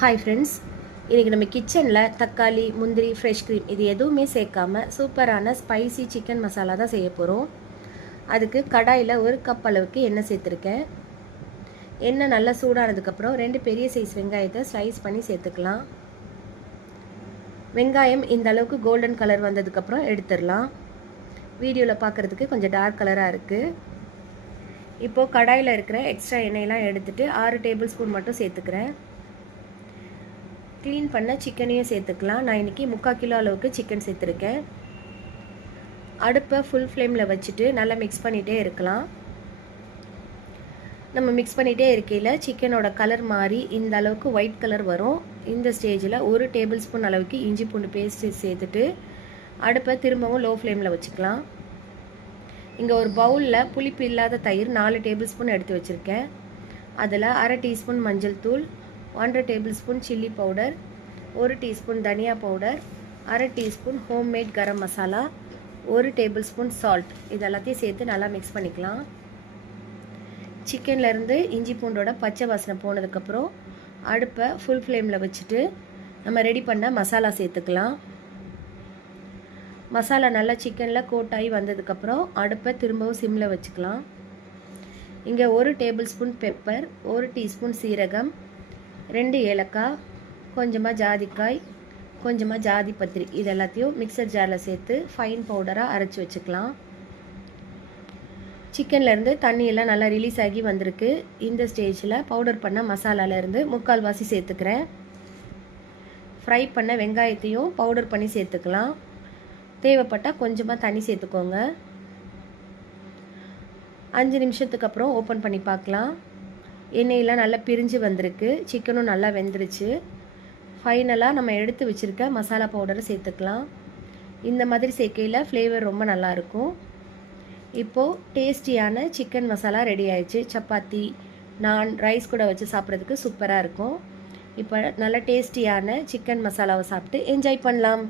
Hi friends, இன்றைக்கி நம்ம கிச்சனில் தக்காளி, முந்திரி, ஃப்ரெஷ் க்ரீம் இது எதுவுமே சேர்க்காம சூப்பரான ஸ்பைசி சிக்கன் மசாலா தான் செய்ய போகிறோம். அதுக்கு கடாயில் 1 கப் அளவுக்கு எண்ணெய் சேர்த்துருக்கேன். எண்ணெய் நல்லா சூடானதுக்கப்புறம் 2 பெரிய சைஸ் வெங்காயத்தை ஸ்லைஸ் பண்ணி சேர்த்துக்கலாம். வெங்காயம் இந்த அளவுக்கு கோல்டன் கலர் வந்ததுக்கப்புறம் எடுத்துடலாம். வீடியோவில் பார்க்குறதுக்கு கொஞ்சம் டார்க் கலராக இருக்குது. இப்போது கடாயில் இருக்கிற எக்ஸ்ட்ரா எண்ணெயெல்லாம் எடுத்துகிட்டு 6 டேபிள் ஸ்பூன் மட்டும் சேர்த்துக்கிறேன். க்ளீன் பண்ண சிக்கனையும் சேர்த்துக்கலாம். நான் இன்றைக்கி 3/4 கிலோ அளவுக்கு சிக்கன் சேர்த்துருக்கேன். அடுப்பை ஃபுல் ஃப்ளேமில் வச்சுட்டு நல்லா மிக்ஸ் பண்ணிகிட்டே இருக்கலாம். நம்ம மிக்ஸ் பண்ணிகிட்டே இருக்கையில் சிக்கனோட கலர் மாறி இந்த அளவுக்கு ஒயிட் கலர் வரும். இந்த ஸ்டேஜில் 1 டேபிள் ஸ்பூன் அளவுக்கு இஞ்சி பூண்டு பேஸ்ட்டு சேர்த்துட்டு அடுப்பை திரும்பவும் லோ ஃப்ளேமில் வச்சுக்கலாம். இங்கே ஒரு பவுலில் புளிப்பு இல்லாத தயிர் 4 டேபிள் ஸ்பூன் எடுத்து வச்சுருக்கேன். அதில் 1/2 டீஸ்பூன் மஞ்சள் தூள், 1/2 table spoon chilli powder, 1 teaspoon தனியா powder, 1/2 teaspoon homemade garam masala, 1 table spoon salt இது எல்லாத்தையும் சேர்த்து நல்லா மிக்ஸ் பண்ணிக்கலாம். சிக்கன்லேருந்து இஞ்சி பூண்டோட பச்சை வாசனை போனதுக்கப்புறம் அடுப்பை ஃபுல் ஃப்ளேமில் வச்சுட்டு நம்ம ரெடி பண்ண மசாலா சேர்த்துக்கலாம். மசாலா நல்லா சிக்கனில் கோட்டாகி வந்ததுக்கப்புறம் அடுப்பை திரும்பவும் சிம்மில் வச்சுக்கலாம். இங்கே 1 டேபிள் ஸ்பூன் பெப்பர், 1 டீஸ்பூன் சீரகம், 2 ஏலக்காய், கொஞ்சமாக ஜாதிக்காய், கொஞ்சமாக ஜாதி பத்திரி இது எல்லாத்தையும் மிக்சர் ஜாரில் சேர்த்து ஃபைன் பவுடராக அரைச்சி வச்சுக்கலாம். சிக்கன்லேருந்து தண்ணியெல்லாம் நல்லா ரிலீஸ் ஆகி வந்திருக்கு. இந்த ஸ்டேஜில் பவுடர் பண்ண மசாலாலேருந்து 3/4 வாசி சேர்த்துக்கிறேன். ஃப்ரை பண்ண வெங்காயத்தையும் பவுடர் பண்ணி சேர்த்துக்கலாம். தேவைப்பட்டால் கொஞ்சமாக தண்ணி சேர்த்துக்கோங்க. 5 நிமிஷத்துக்கு அப்புறம் ஓப்பன் பண்ணி பார்க்கலாம். எண்ணெயெல்லாம் நல்லா பிரிஞ்சு வந்திருக்கு. சிக்கனும் நல்லா வெந்துருச்சு. ஃபைனலாக நம்ம எடுத்து வச்சுருக்க மசாலா பவுடரை சேர்த்துக்கலாம். இந்த மாதிரி சேர்க்கையில் ஃப்ளேவர் ரொம்ப நல்லாயிருக்கும். இப்போது டேஸ்டியான சிக்கன் மசாலா ரெடி ஆயிடுச்சு. சப்பாத்தி, நான், ரைஸ் கூட வச்சு சாப்பிட்றதுக்கு சூப்பராக இருக்கும். இப்போ நல்ல டேஸ்டியான சிக்கன் மசாலாவை சாப்பிட்டு என்ஜாய் பண்ணலாம்.